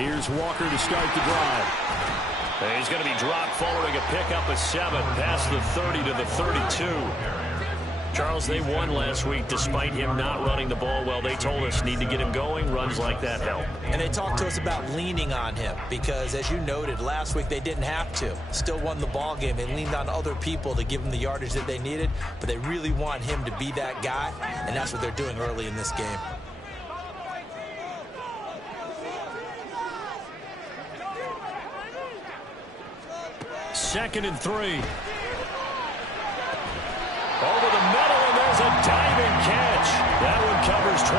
Here's Walker to start the drive. And he's going to be dropped following a pickup of 7 past the 30 to the 32. Charles, they won last week despite him not running the ball well. They told us need to get him going. Runs like that help. And they talked to us about leaning on him because, as you noted, last week they didn't have to. Still won the ball game. They leaned on other people to give them the yardage that they needed, but they really want him to be that guy, and that's what they're doing early in this game. Second and 3. Over the middle, and there's a diving catch. That one covers 24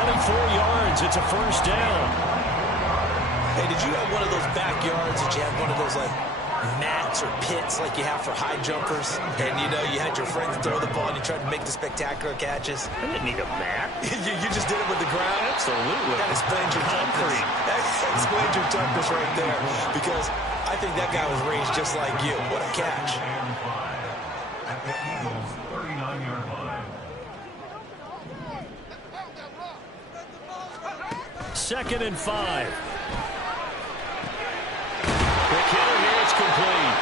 yards. It's a first down. Hey, did you have one of those backyards that you had one of those, like, mats or pits like you have for high jumpers? And, you know, you had your friends throw the ball and you tried to make the spectacular catches? I didn't need a mat. you just did it with the ground? Absolutely. That explains your toughness. That explains your toughness right there. Because I think that guy was raised just like you. What a catch. At the Eagles' 39-yard line. Second and 5. Quick hitter here, it's complete.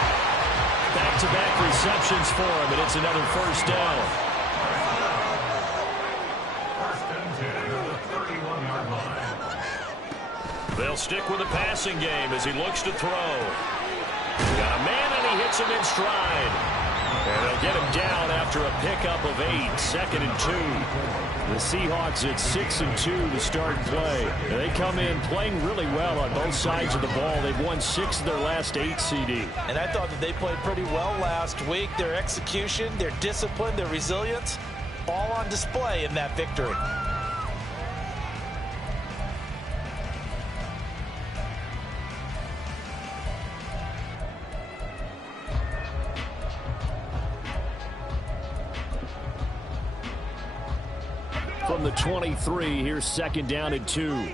Back-to-back receptions for him, and it's another first down. First and 10 at the 31-yard line. They'll stick with the passing game as he looks to throw. Got a man, and he hits him in stride. And they'll get him down after a pickup of 8. Second and 2. The Seahawks at 6 and 2 to start play. They come in playing really well on both sides of the ball. They've won 6 of their last 8, CD. And I thought that they played pretty well last week. Their execution, their discipline, their resilience, all on display in that victory. From the 23, here's second down and 2.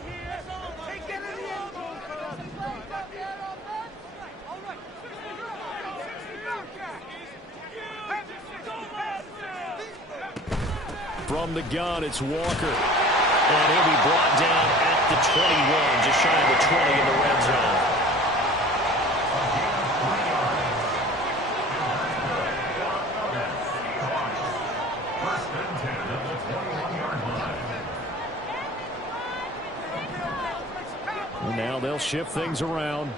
From the gun, it's Walker. And he'll be brought down at the 21, just shy of the 20 in the red zone. First and 10 at the 21-yard line. And now they'll shift things around.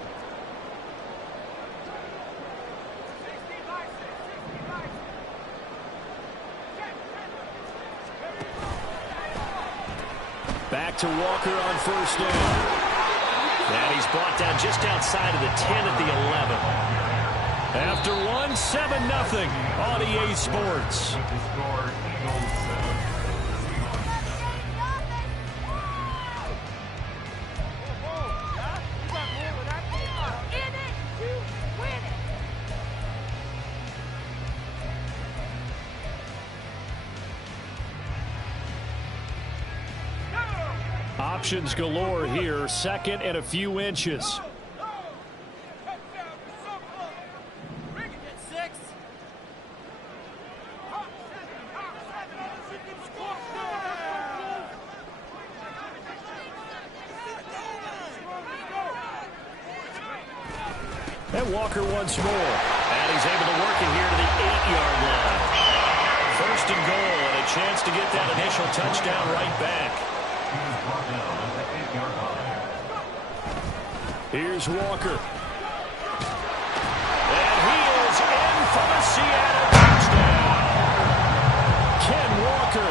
Back to Walker on first down. And he's brought down just outside of the 10 at the 11. After one, 7-0 on EA Sports. The score, Eagles 7. Options galore here. Second and a few inches. And Walker once more. And he's able to work it here to the 8-yard line. First and goal, and a chance to get that initial touchdown right back. He's brought down at the 8-yard line. Here's Walker. And he is in for the Seattle touchdown. Ken Walker,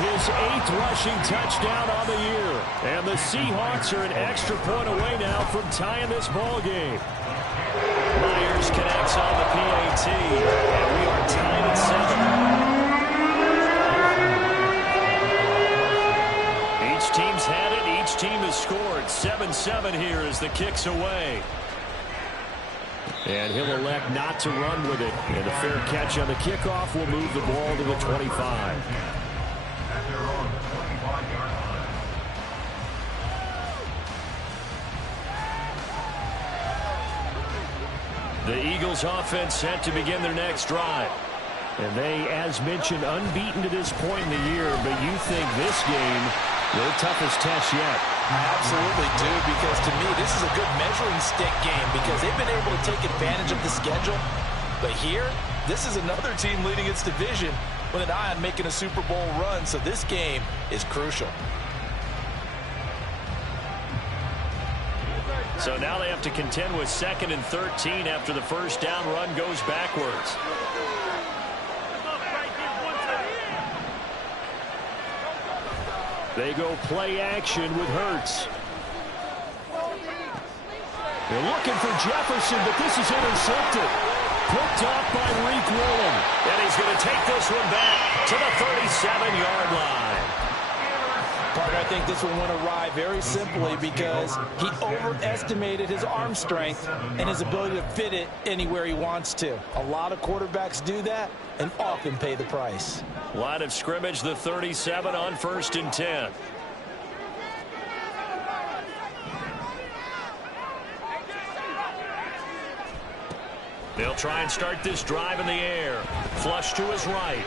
his 8th rushing touchdown on the year. And the Seahawks are an extra point away now from tying this ball game. Myers connects on the PAT, and we are tied at 7. Each team's had it. Each team has scored. 7-7 here as the kick's away. And he'll elect not to run with it. And a fair catch on the kickoff will move the ball to the 25. At their own 25-yard line. The Eagles offense set to begin their next drive. And they, as mentioned, unbeaten to this point in the year, but you think this game, their toughest test yet. I absolutely do, because to me, this is a good measuring stick game because they've been able to take advantage of the schedule. But here, this is another team leading its division with an eye on making a Super Bowl run, so this game is crucial. So now they have to contend with 2nd and 13 after the first down run goes backwards. They go play action with Hurts. They're looking for Jefferson, but this is intercepted. Picked up by Reek Williams. And he's going to take this one back to the 37-yard line. Partner, I think this one went awry very simply because he overestimated his arm strength and his ability to fit it anywhere he wants to. A lot of quarterbacks do that and often pay the price. Line of scrimmage, the 37 on 1st and 10. They'll try and start this drive in the air. Flush to his right.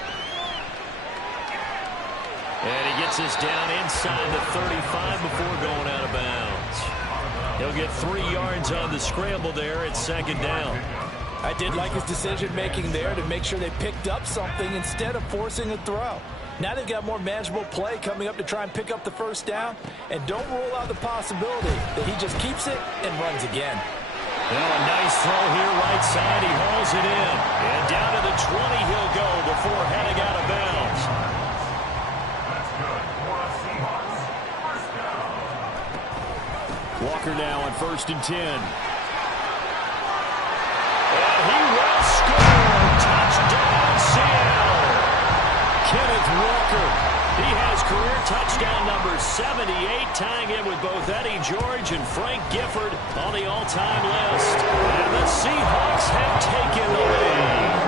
And he gets this down inside the 35 before going out of bounds. He'll get 3 yards on the scramble there at 2nd down. I did like his decision-making there to make sure they picked up something instead of forcing a throw. Now they've got more manageable play coming up to try and pick up the first down. And don't rule out the possibility that he just keeps it and runs again. Well, a nice throw here right side. He hauls it in. And down to the 20 he'll go before heading out of bounds. Walker now on 1st and 10. And he will score. Touchdown, Seattle. Kenneth Walker. He has career touchdown number 78, tying in with both Eddie George and Frank Gifford on the all-time list. And the Seahawks have taken the lead.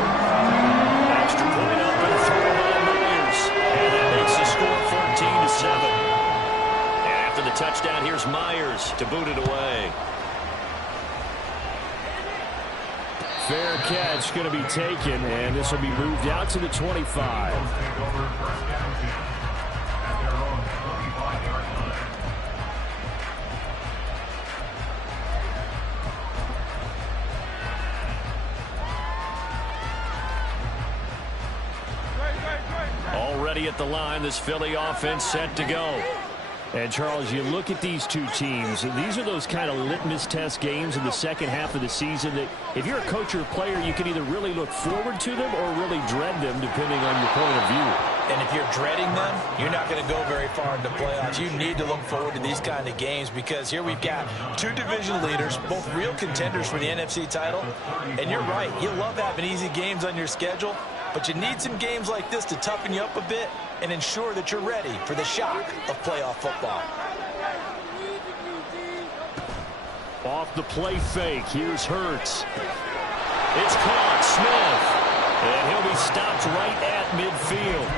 Extra point up and throw by Myers. And that makes the score 14-7. And after the touchdown, here's Myers to boot it away. Fair catch going to be taken, and this will be moved out to the 25. Already at the line, this Philly offense set to go. And, Charles, you look at these two teams, and these are those kind of litmus test games in the second half of the season that if you're a coach or a player, you can either really look forward to them or really dread them, depending on your point of view. And if you're dreading them, you're not going to go very far in the playoffs. You need to look forward to these kind of games because here we've got 2 division leaders, both real contenders for the NFC title. And you're right, you love having easy games on your schedule, but you need some games like this to toughen you up a bit and ensure that you're ready for the shock of playoff football. Off the play fake, here's Hurts. It's caught, Smith. And he'll be stopped right at midfield.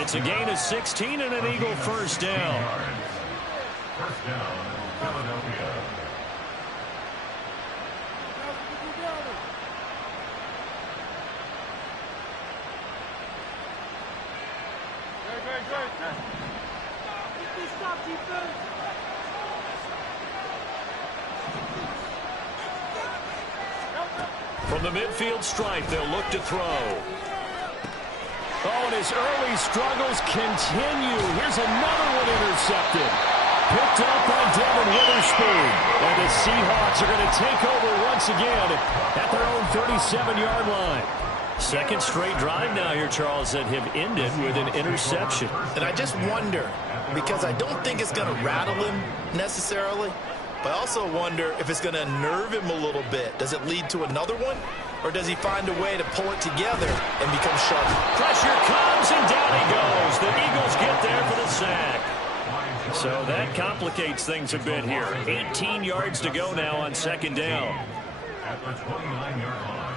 It's a gain of 16 and an Eagle first down. First down, Philadelphia. From the midfield stripe, they'll look to throw. Oh, and his early struggles continue. Here's another one intercepted. Picked up by Devin Witherspoon. And the Seahawks are going to take over once again at their own 37-yard line. Second straight drive now here, Charles, that have ended with an interception. And I just wonder, because I don't think it's going to rattle him necessarily, but I also wonder if it's going to nerve him a little bit. Does it lead to another one? Or does he find a way to pull it together and become sharp? Pressure comes, and down he goes. The Eagles get there for the sack. So that complicates things a bit here. 18 yards to go now on 2nd down. At the 29-yard line.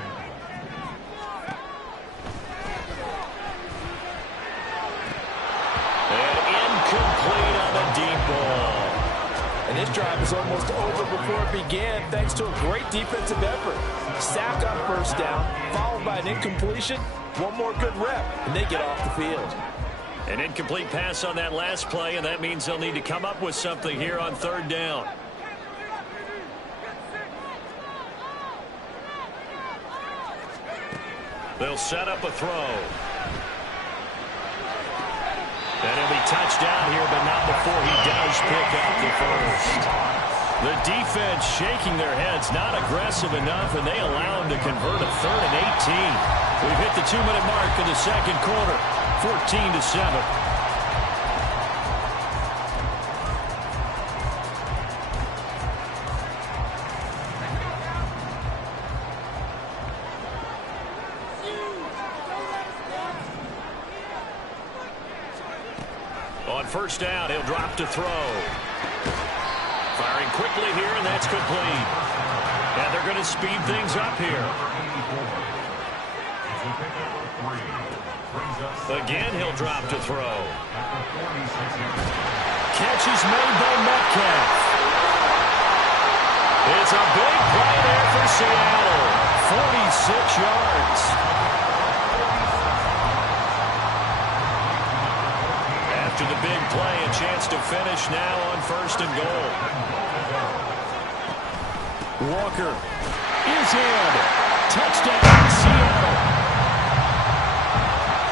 And incomplete on the deep ball. And this drive is almost over before it began thanks to a great defensive effort. Sack on first down, followed by an incompletion. One more good rep, and they get off the field. An incomplete pass on that last play, and that means they'll need to come up with something here on third down. They'll set up a throw. And it'll be touchdown here, but not before he does pick up the first. The defense shaking their heads, not aggressive enough, and they allow him to convert a 3rd and 18. We've hit the 2-minute mark in the second quarter, 14-7. On first down, he'll drop to throw. Firing quickly here, and that's complete. And they're going to speed things up here. Again, he'll drop to throw. Catch is made by Metcalf. It's a big play there for Seattle. 46 yards. After the big play, a chance to finish now on 1st and goal. Walker is in. Touchdown, Seattle.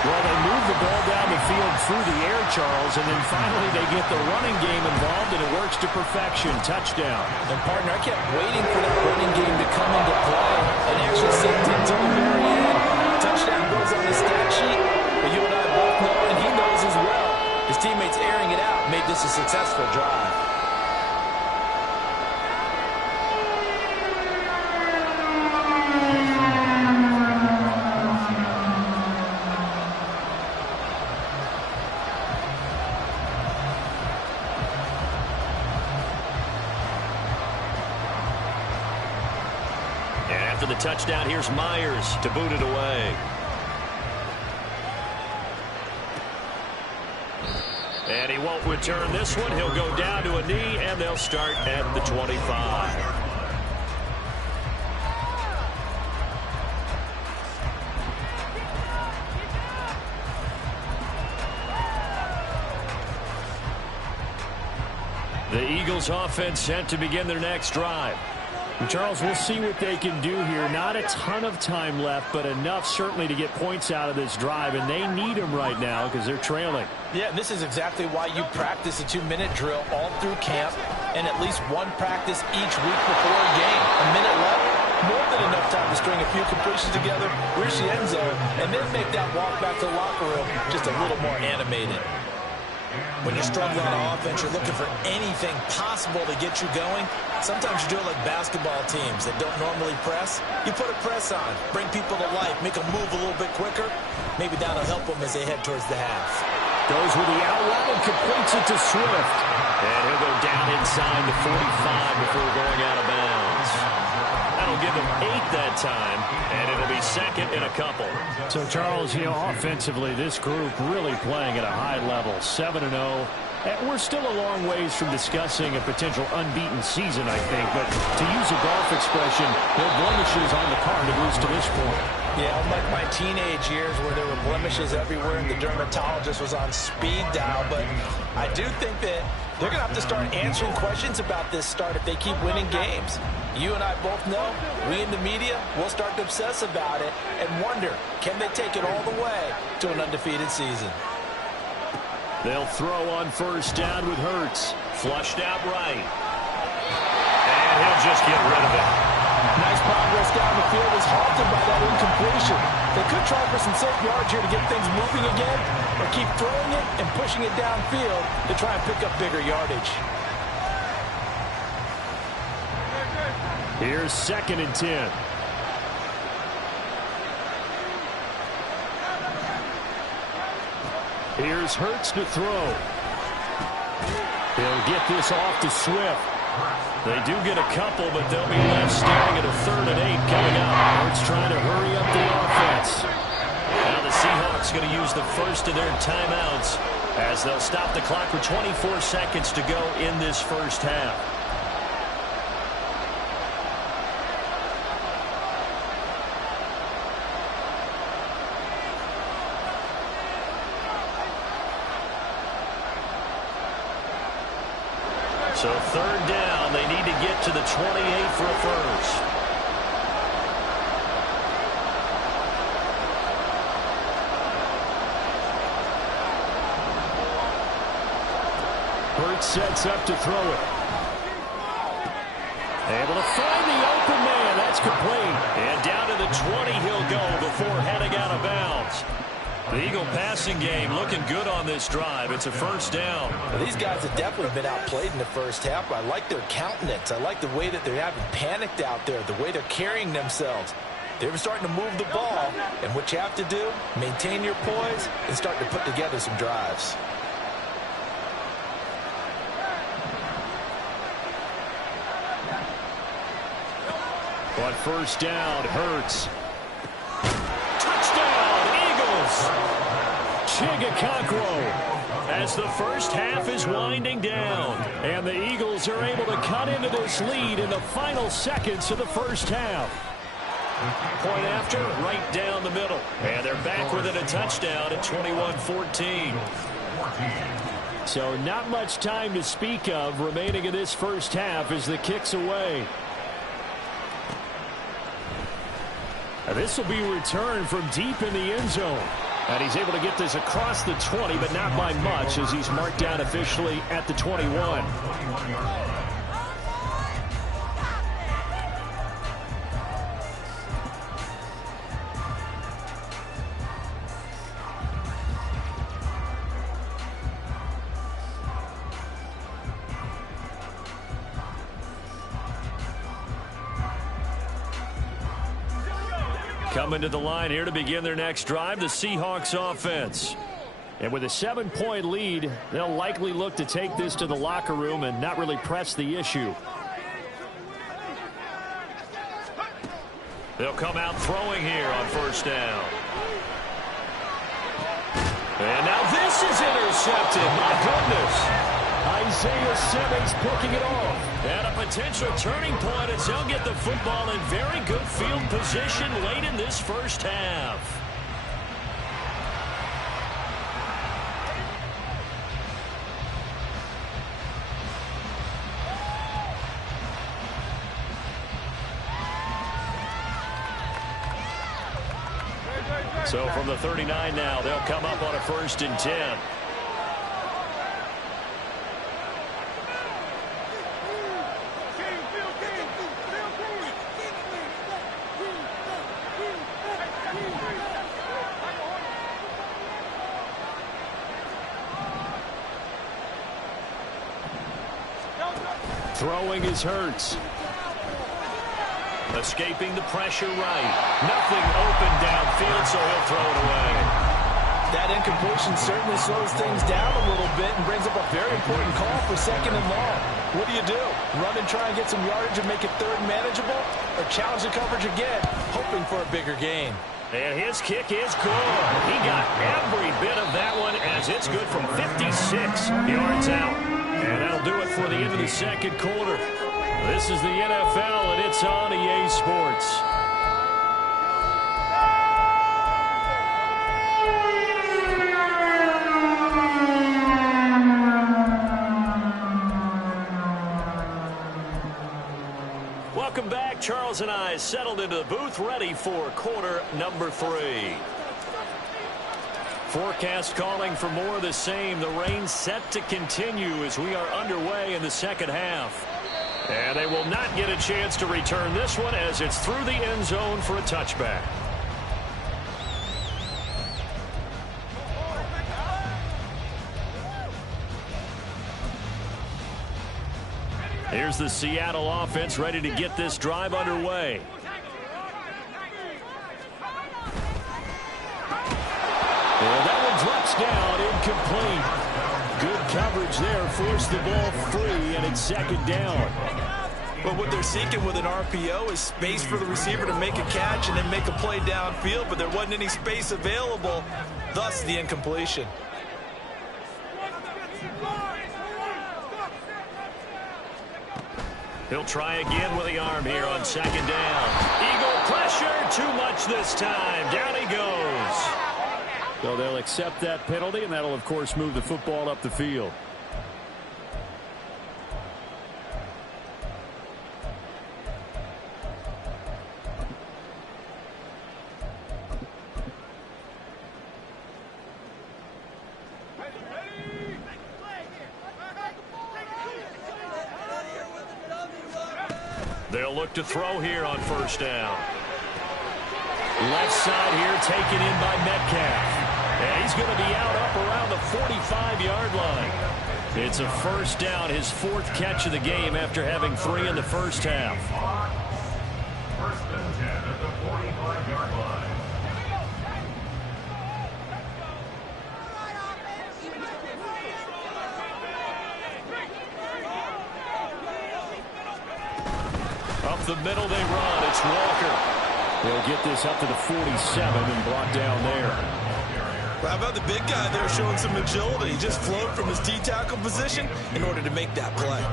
Well, they move the ball down the field through the air, Charles, and then finally they get the running game involved, and it works to perfection. Touchdown. And, partner, I kept waiting for that running game to come into play and actually sent it until the very end. Touchdown goes on the stat sheet, but you and I both know, and he knows as well. His teammates airing it out made this a successful drive. And after the touchdown, here's Myers to boot it away. And he won't return this one. He'll go down to a knee, and they'll start at the 25. The Eagles offense set to begin their next drive. And Charles, we'll see what they can do here. Not a ton of time left, but enough certainly to get points out of this drive, and they need them right now because they're trailing. Yeah, and this is exactly why you practice a 2-minute drill all through camp and at least one practice each week before a game. A minute left, more than enough time to string a few completions together, reach the end zone, and then make that walk back to the locker room just a little more animated. When you're struggling on offense, you're looking for anything possible to get you going. Sometimes you do it like basketball teams that don't normally press. You put a press on, bring people to life, make them move a little bit quicker. Maybe that'll help them as they head towards the half. Goes with the out route and completes it to Swift. And he'll go down inside the 45 before going out of bounds. That'll give him 8 that time, and it'll be second and a couple. So, Charles, offensively, this group really playing at a high level, 7-0. And we're still a long ways from discussing a potential unbeaten season, I think. But to use a golf expression, no blemishes on the card, at least to this point. Yeah, unlike my teenage years where there were blemishes everywhere and the dermatologist was on speed dial. But I do think that they're going to have to start answering questions about this start if they keep winning games. You and I both know, we in the media will start to obsess about it and wonder, can they take it all the way to an undefeated season? They'll throw on first down with Hurts. Flushed out right. And he'll just get rid of it. Nice progress down the field is halted by that incompletion. They could try for some safe yards here to get things moving again, or keep throwing it and pushing it downfield to try and pick up bigger yardage. Here's 2nd and 10. Here's Hurts to throw. He'll get this off to Swift. They do get a couple, but they'll be left staring at a 3rd and 8 coming up. Hurts trying to hurry up the offense. Now the Seahawks going to use the first of their timeouts as they'll stop the clock with 24 seconds to go in this first half. So third down, they need to get to the 28 for a first. Hurts sets up to throw it. Able to find the open man. That's complete. And down to the 20 he'll go before heading out of bounds. The Eagle passing game looking good on this drive. It's a first down. Well, these guys have definitely been outplayed in the first half. I like their countenance. I like the way that they're having panicked out there, the way they're carrying themselves. They're starting to move the ball, and what you have to do, maintain your poise and start to put together some drives. On first down, Hurts. Chigakakro. As the first half is winding down. And the Eagles are able to cut into this lead in the final seconds of the first half. Point after, right down the middle. And they're back within a touchdown at 21-14. So not much time to speak of remaining in this first half as the kick's away. This will be returned from deep in the end zone. And he's able to get this across the 20, but not by much as he's marked down officially at the 21. Coming to the line here to begin their next drive, the Seahawks offense. And with a 7-point lead, they'll likely look to take this to the locker room and not really press the issue. They'll come out throwing here on first down. And now this is intercepted. My goodness. Isaiah Simmons picking it off. And a potential turning point as they'll get the football in very good field position late in this first half. So from the 39 now, they'll come up on a 1st and 10. Throwing is Hurts. Escaping the pressure right. Nothing open downfield, so he'll throw it away. That incompletion certainly slows things down a little bit and brings up a very important call for 2nd and long. What do? Run and try and get some yardage and make it 3rd and manageable? Or challenge the coverage again, hoping for a bigger gain? And his kick is good. He got every bit of that one as it's good from 56 yards out. And that'll do it for the end of the 2nd quarter. This is the NFL, and it's on EA Sports. Welcome back. Charles and I settled into the booth, ready for quarter number 3. Forecast calling for more of the same. The rain set to continue as we are underway in the 2nd half. And they will not get a chance to return this one as it's through the end zone for a touchback. Here's the Seattle offense ready to get this drive underway. And that one drops down, incomplete. Good coverage there, forced the ball free, and it's 2nd down. But what they're seeking with an RPO is space for the receiver to make a catch and then make a play downfield, but there wasn't any space available, thus the incompletion. He'll try again with the arm here on 2nd down. Eagle pressure, too much this time. Down he goes. So they'll accept that penalty, and that'll, of course, move the football up the field. They'll look to throw here on first down. Left side here taken in by Metcalf. And he's going to be out up around the 45-yard line. It's a first down, his fourth catch of the game after having 3 in the first half. First and 10 at the 45-yard line. Up the middle they run. It's Walker. They'll get this up to the 47 and brought down there. How about the big guy there showing some agility? He just flowed from his D-tackle position in order to make that play.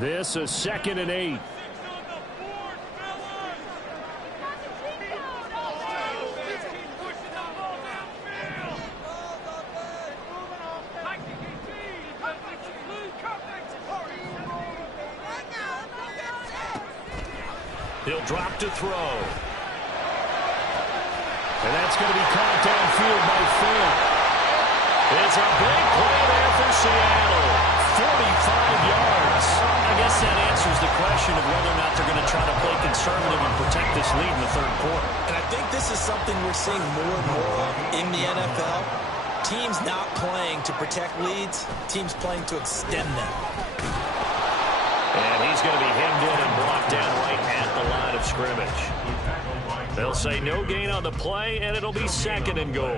This a 2nd and 8. He'll drop to throw. And that's going to be caught downfield by Fant. It's a big play there for Seattle. 45 yards. I guess that answers the question of whether or not they're going to try to play conservative and protect this lead in the third quarter. And I think this is something we're seeing more and more of in the NFL. Teams not playing to protect leads, teams playing to extend them. And he's going to be hemmed in and brought down right at the line of scrimmage. They'll say no gain on the play, and it'll be 2nd and goal.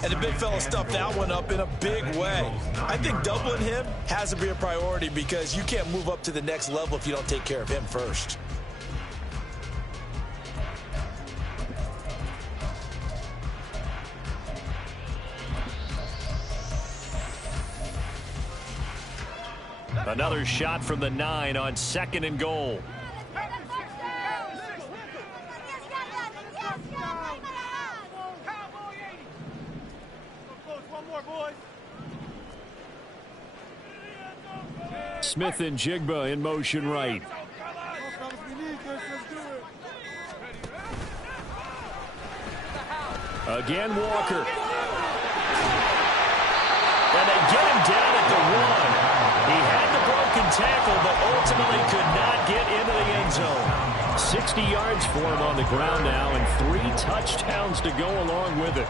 And the big fella stuffed that one up in a big way. I think doubling him has to be a priority because you can't move up to the next level if you don't take care of him first. Another shot from the 9 on 2nd and goal. Smith and Jigba in motion right. Again, Walker. And they get him down at the 1. He had the broken tackle, but ultimately could not get into the end zone. 60 yards for him on the ground now, and 3 touchdowns to go along with it.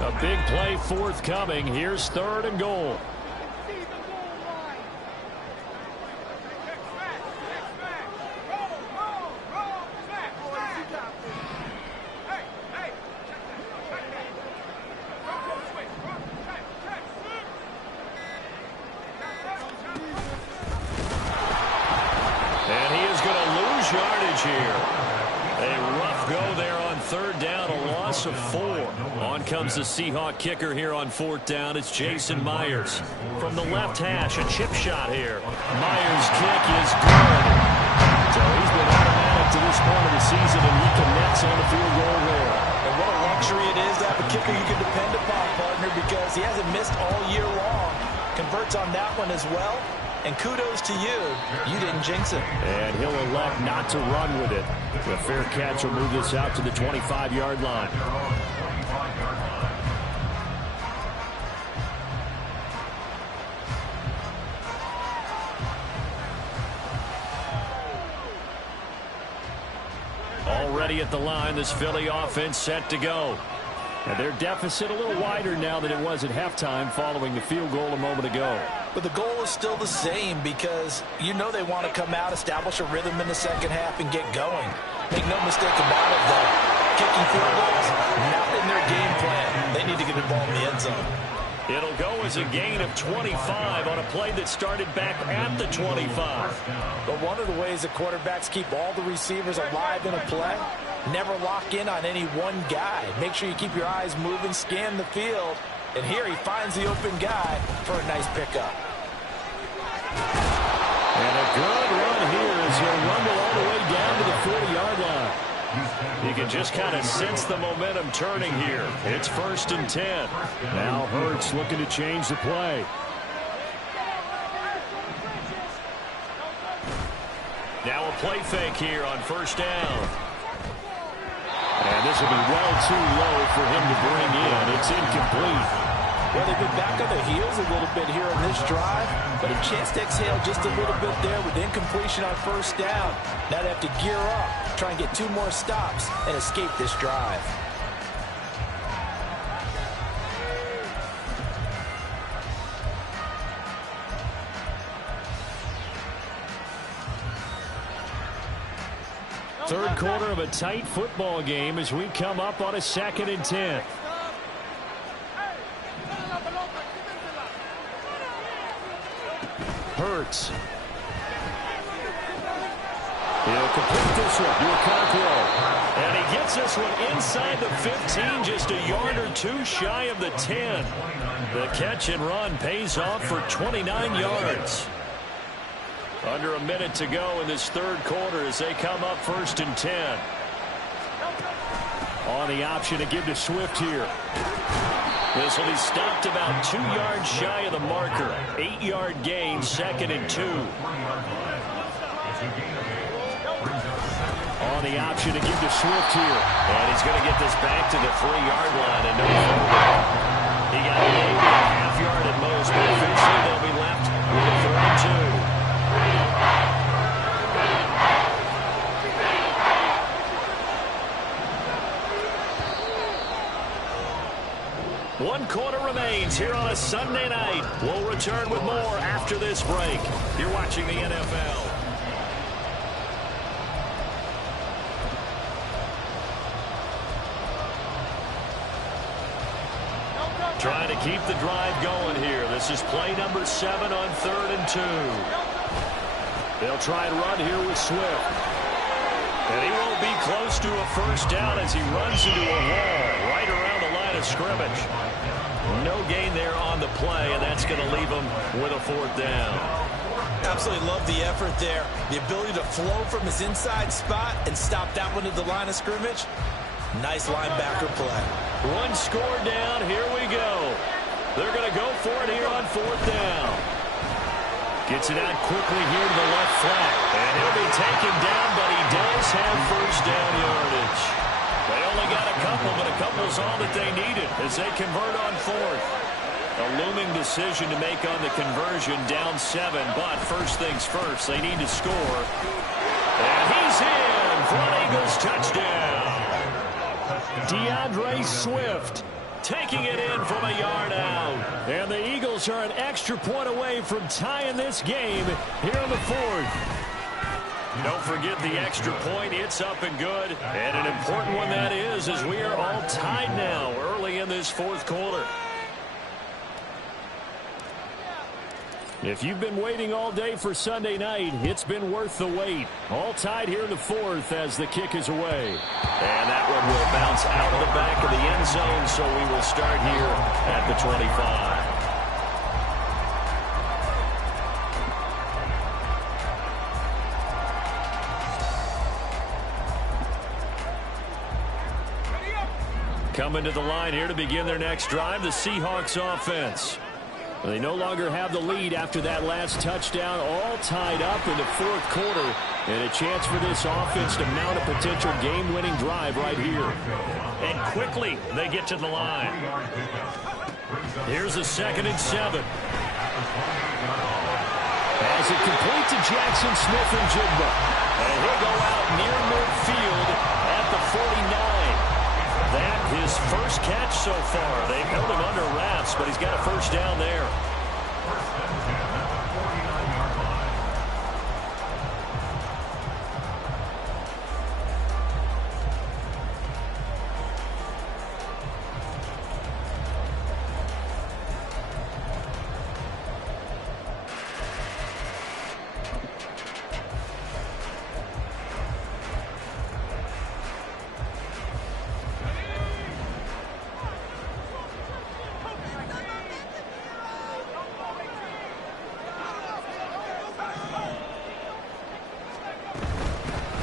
A big play forthcoming. Here's 3rd and goal. And he is going to lose yardage here. A rough go there on 3rd down, a loss of 4. On comes the Seahawk kicker here on 4th down. It's Jason Myers. From the left hash, a chip shot here. Myers' kick is good. So he's been automatic to this point of the season, and he connects on the field goal there. And what a luxury it is to have a kicker you can depend upon, partner, because he hasn't missed all year long. Converts on that one as well. And kudos to you. You didn't jinx it. And he'll elect not to run with it. The fair catch will move this out to the 25-yard line. Already at the line, this Philly offense set to go. And their deficit a little wider now than it was at halftime following the field goal a moment ago. But the goal is still the same because you know they want to come out, establish a rhythm in the second half, and get going. Make no mistake about it, though. Kicking field goals, not in their game plan. They need to get involved in the end zone. It'll go as a gain of 25 on a play that started back at the 25. But one of the ways that quarterbacks keep all the receivers alive in a play, never lock in on any one guy. Make sure you keep your eyes moving, scan the field. And here he finds the open guy for a nice pickup. And a good run here as he'll rumble all the way down to the 40-yard line. You can just kind of sense the momentum turning here. It's 1st and 10. Now Hurts looking to change the play. Now a play fake here on 1st down. And this will be well too low for him to bring in. It's incomplete. Well, they've been back on their heels a little bit here on this drive, but a chance to exhale just a little bit there with incompletion on 1st down. Now they have to gear up, try and get 2 more stops, and escape this drive. Third quarter of a tight football game as we come up on a 2nd and 10. Hurts. He'll complete this one to Okonkwo. And he gets this one inside the 15, just a yard or 2 shy of the 10. The catch and run pays off for 29 yards. Under a minute to go in this third quarter as they come up 1st and 10. On the option to give to Swift here. This will be stopped about 2 yards shy of the marker. 8-yard gain, 2nd and 2. On the option to give to Swift here. And he's going to get this back to the 3-yard line and no further. He got it 8.5 yards at most, but officially they'll be left with a 3rd and 2. One quarter remains here on a Sunday night. We'll return with more after this break. You're watching the NFL. Trying to keep the drive going here. This is play number 7 on 3rd and 2. They'll try and run here with Swift. And he won't be close to a 1st down as he runs into a wall right around the line of scrimmage. No gain there on the play, and that's going to leave him with a 4th down. Absolutely love the effort there. The ability to flow from his inside spot and stop that one at the line of scrimmage. Nice linebacker play. One score down. Here we go. They're going to go for it here on 4th down. Gets it out quickly here to the left flat. And he'll be taken down, but he does have 1st down yardage. They only got a couple, but a couple's all that they needed as they convert on 4th. A looming decision to make on the conversion, down 7, but first things first, they need to score. And he's in for an Eagles touchdown. DeAndre Swift taking it in from a yard out. And the Eagles are an extra point away from tying this game here in the 4th. Don't forget the extra point. It's up and good. And an important one that is, as we are all tied now early in this 4th quarter. If you've been waiting all day for Sunday night, it's been worth the wait. All tied here in the 4th as the kick is away. And that one will bounce out of the back of the end zone, so we will start here at the 25. Coming to the line here to begin their next drive, the Seahawks offense. They no longer have the lead after that last touchdown, all tied up in the 4th quarter. And a chance for this offense to mount a potential game-winning drive right here. And quickly, they get to the line. Here's a 2nd and 7. As it complete to Jackson Smith-Njigba. And he'll go out near midfield at the 49. That his first catch so far. They've held him under wraps, but he's got a 1st down there.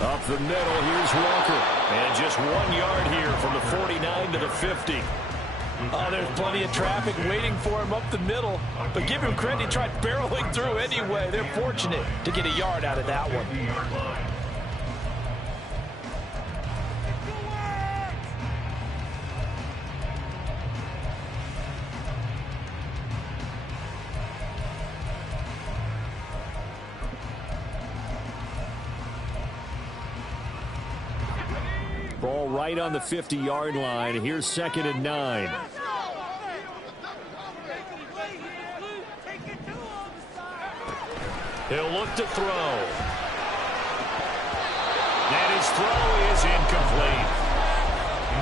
Up the middle, here's Walker. And just 1 yard here from the 49 to the 50. Oh, there's plenty of traffic waiting for him up the middle. But give him credit, he tried barreling through anyway. They're fortunate to get a yard out of that one. Ball right on the 50-yard line. Here's 2nd and 9. He'll look to throw. And his throw is incomplete.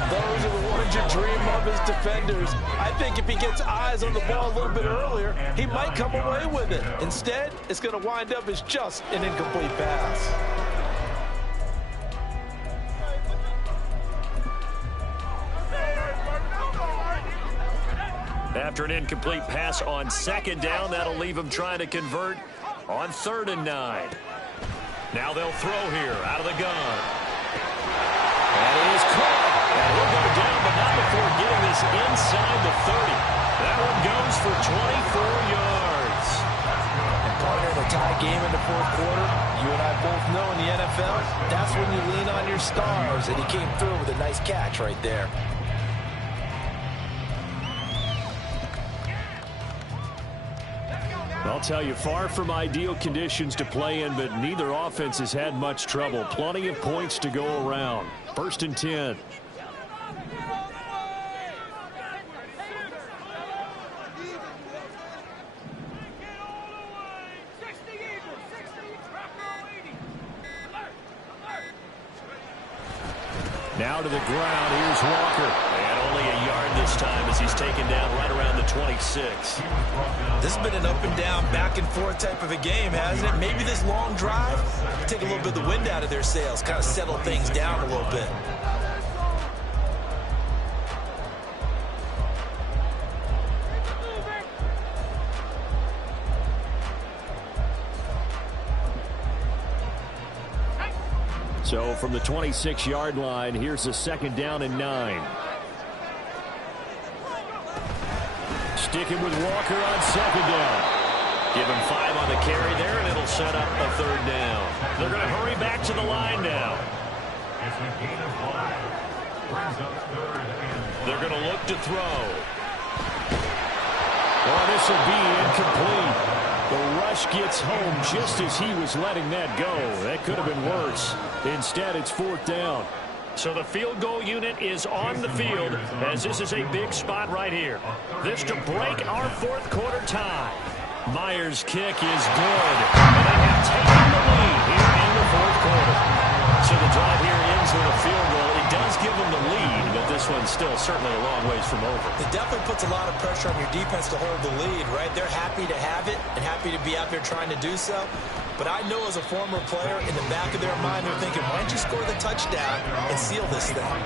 Those are the ones you dream of as defenders. I think if he gets eyes on the ball a little bit earlier, he might come away with it. Instead, it's going to wind up as just an incomplete pass. After an incomplete pass on 2nd down, that'll leave him trying to convert on 3rd and 9. Now they'll throw here out of the gun. That is caught. And he'll go down, but not before getting this inside the 30. That one goes for 24 yards. And partner, in a tie game in the 4th quarter, you and I both know in the NFL, that's when you lean on your stars. And he came through with a nice catch right there. I'll tell you, far from ideal conditions to play in, but neither offense has had much trouble. Plenty of points to go around. 1st and 10. Now to the ground. Here's Walker. And only a yard this time as he's taken down right around the 26. This has been an up and down, back and forth type of a game, hasn't it? Maybe this long drive, take a little bit of the wind out of their sails, kind of settle things down a little bit. So from the 26-yard line, here's a 2nd down and 9. Sticking with Walker on 2nd down. Give him 5 on the carry there, and it'll set up a 3rd down. They're going to hurry back to the line now. They're going to look to throw. Well, this will be incomplete. The rush gets home just as he was letting that go. That could have been worse. Instead, it's 4th down. So the field goal unit is on the field as this is a big spot right here. This to break our 4th quarter tie. Myers' kick is good. And they have taken the lead here in the 4th quarter. So the drive here ends with a field goal. It does give them the lead, but this one's still certainly a long ways from over. It definitely puts a lot of pressure on your defense to hold the lead, right? They're happy to have it and happy to be out there trying to do so. But I know as a former player, in the back of their mind, they're thinking, why don't you score the touchdown and seal this thing?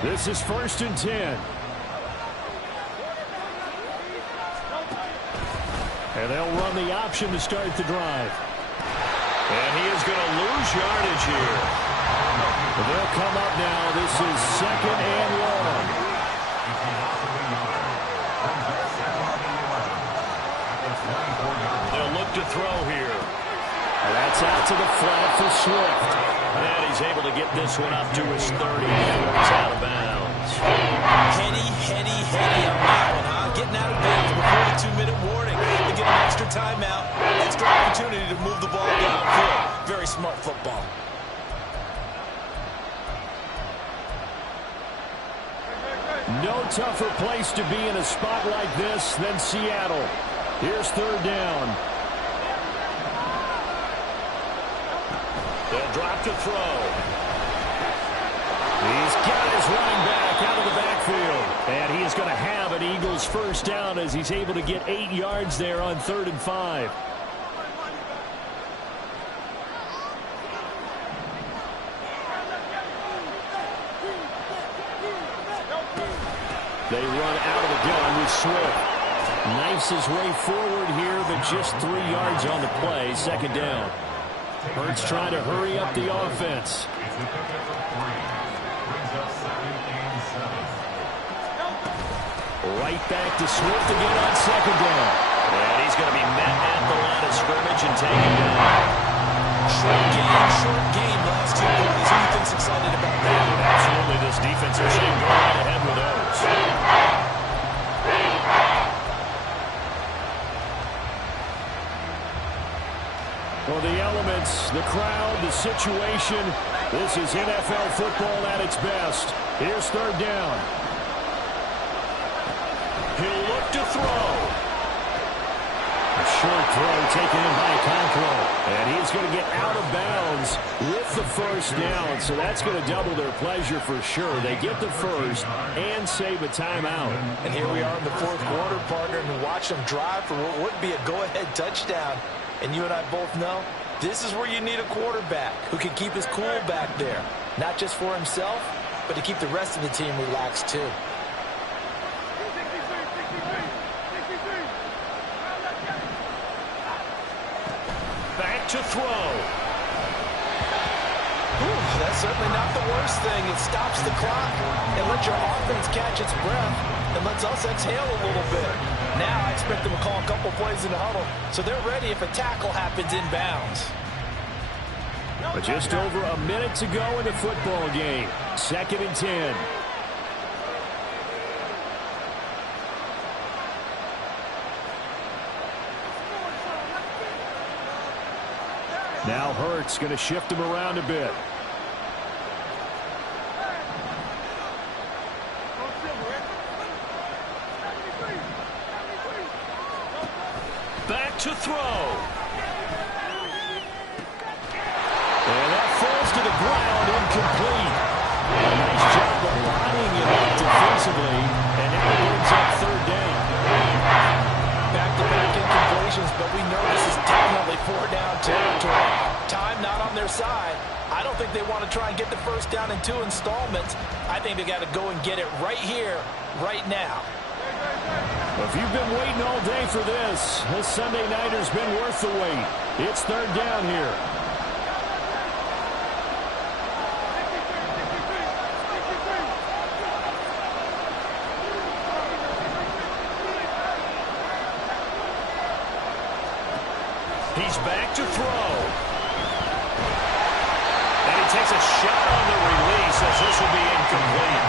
This is 1st and 10. And they'll run the option to start the drive. And he is going to lose yardage here. But they'll come up now. This is 2nd and 1. They'll look to throw here. And that's out to the flat for Swift. And he's able to get this one up to his 30 before it's out of bounds. Heady on that one, huh? Getting out of bounds before the 2-minute warning. They get an extra timeout, extra opportunity to move the ball downfield. Very smart football. No tougher place to be in a spot like this than Seattle. Here's 3rd down. They'll drop to throw. He's got his running back out of the backfield. And he is going to have an Eagles 1st down as he's able to get 8 yards there on 3rd and 5. They run out of the gun with Swift. Knifes his way forward here, but just 3 yards on the play. Second down. Hurts trying to hurry up the offense. Right back to Swift again on second down. And he's going to be met at the line of scrimmage and taken down. Short game last 2 plays. Who do you think's excited about that? Absolutely, this defense are saying go right ahead with those. Well, the elements, the crowd, the situation, this is NFL football at its best. Here's third down. He'll look to throw. A short throw taken in by Conklin. And he's going to get out of bounds with the first down. So that's going to double their pleasure for sure. They get the first and save a timeout. And here we are in the fourth quarter, partner, and watch them drive for what would be a go-ahead touchdown. And you and I both know this is where you need a quarterback who can keep his cool back there. Not just for himself, but to keep the rest of the team relaxed too. Back to throw. Ooh, that's certainly not the worst thing. It stops the clock and lets your offense catch its breath and lets us exhale a little bit. Now I expect them to call a couple plays in the huddle so they're ready if a tackle happens inbounds. But just over a minute to go in the football game. 2nd and 10. Now Hurts going to shift him around a bit. Back to throw. And that falls to the ground, incomplete. A nice job of lining it up defensively, and now it ends up third down. Back-to-back incompletions, but we know this is definitely 4-down territory. Time not on their side. I don't think they want to try and get the first down in 2 installments. I think they got to go and get it right here, right now. If you've been waiting all day for this Sunday nighter's been worth the wait. It's third down here. He's back to throw. And he takes a shot on the release as this will be incomplete.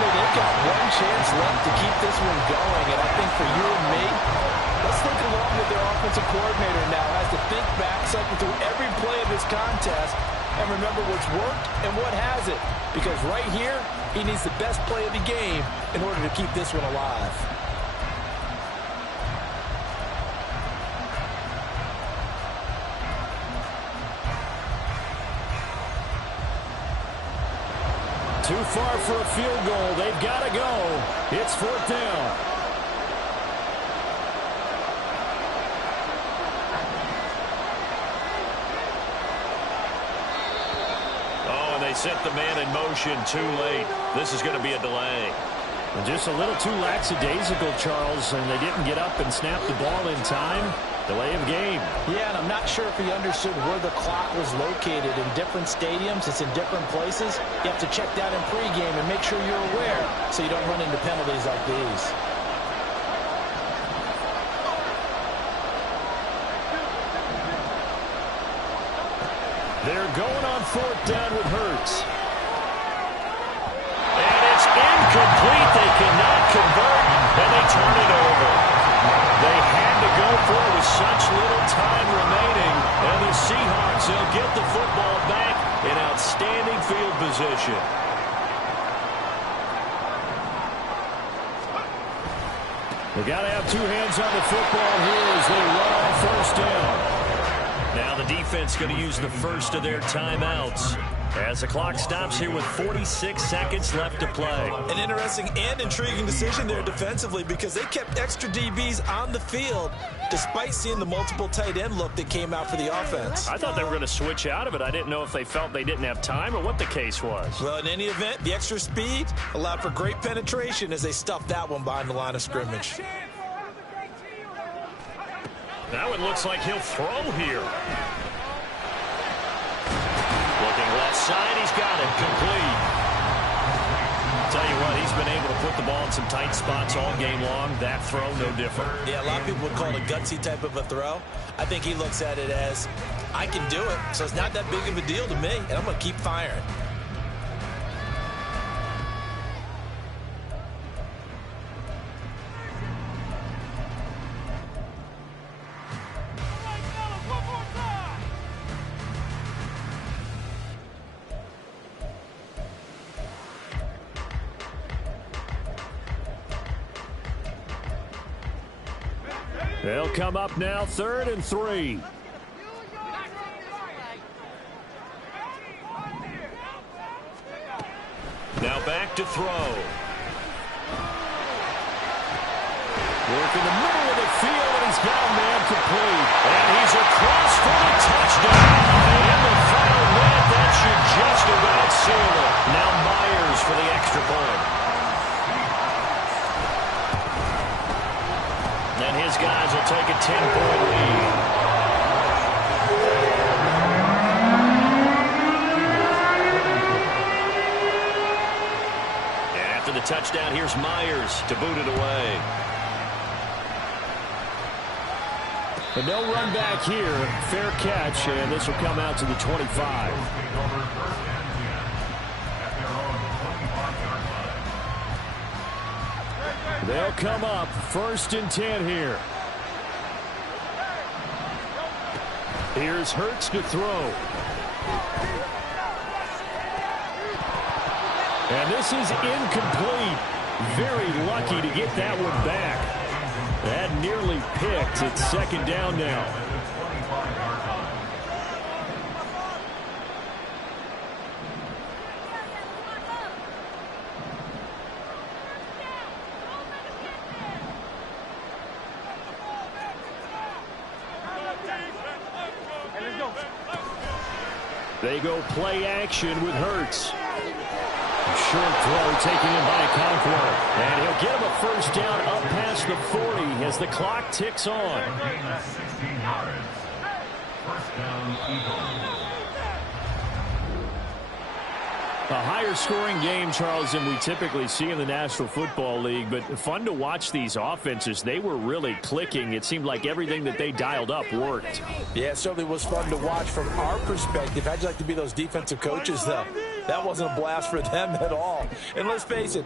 They've got one chance left to keep this one going, and I think for you and me, let's think along with their offensive coordinator now has to think back, cycle through every play of this contest, and remember what's worked and what hasn't. Because right here, he needs the best play of the game in order to keep this one alive. Too far for a field goal. They've got to go. It's fourth down. Oh, and they set the man in motion too late. This is going to be a delay. And just a little too lackadaisical, Charles, and they didn't get up and snap the ball in time. Delay of game. Yeah, and I'm not sure if he understood where the clock was located. In different stadiums, it's in different places. You have to check that in pregame and make sure you're aware so you don't run into penalties like these. They're going on fourth down with Hurts. And it's incomplete. They cannot convert, and they turn it over. They had to go for it with such little time remaining, and the Seahawks, they'll get the football back in outstanding field position. They got to have two hands on the football here as they run on first down. Now the defense going to use the first of their timeouts as the clock stops here with 46 seconds left to play. An interesting and intriguing decision there defensively because they kept extra DBs on the field despite seeing the multiple tight end look that came out for the offense. I thought they were going to switch out of it. I didn't know if they felt they didn't have time or what the case was. Well, in any event, the extra speed allowed for great penetration as they stuffed that one behind the line of scrimmage. That one looks like he'll throw here. Looking left side, he's got it, complete. Tell you what, he's been able to put the ball in some tight spots all game long. That throw, no different. Yeah, a lot of people would call it a gutsy type of a throw. I think he looks at it as, I can do it, so it's not that big of a deal to me, and I'm going to keep firing. They'll come up now, 3rd and 3. Now back to throw. Work in the middle of the field, and he's got a man complete. And he's across for the touchdown. In the final minute, that should just about seal it. Now Myers for the extra point. And his guys will take a 10-point lead. And after the touchdown, here's Myers to boot it away. But no run back here. Fair catch, and this will come out to the 25. They'll come up 1st and 10 here. Here's Hurts to throw. And this is incomplete. Very lucky to get that one back. That nearly picked. It's 2nd down now. They go play action with Hurts. Short throw taken in by Okonkwo. And he'll get him a 1st down up past the 40 as the clock ticks on. 16 yards. 1st down, Eagles. A higher scoring game, Charles, than we typically see in the National Football League, but fun to watch these offenses. They were really clicking. It seemed like everything that they dialed up worked. Yeah, it certainly was fun to watch from our perspective. How'd you like to be those defensive coaches, though? That wasn't a blast for them at all. And let's face it,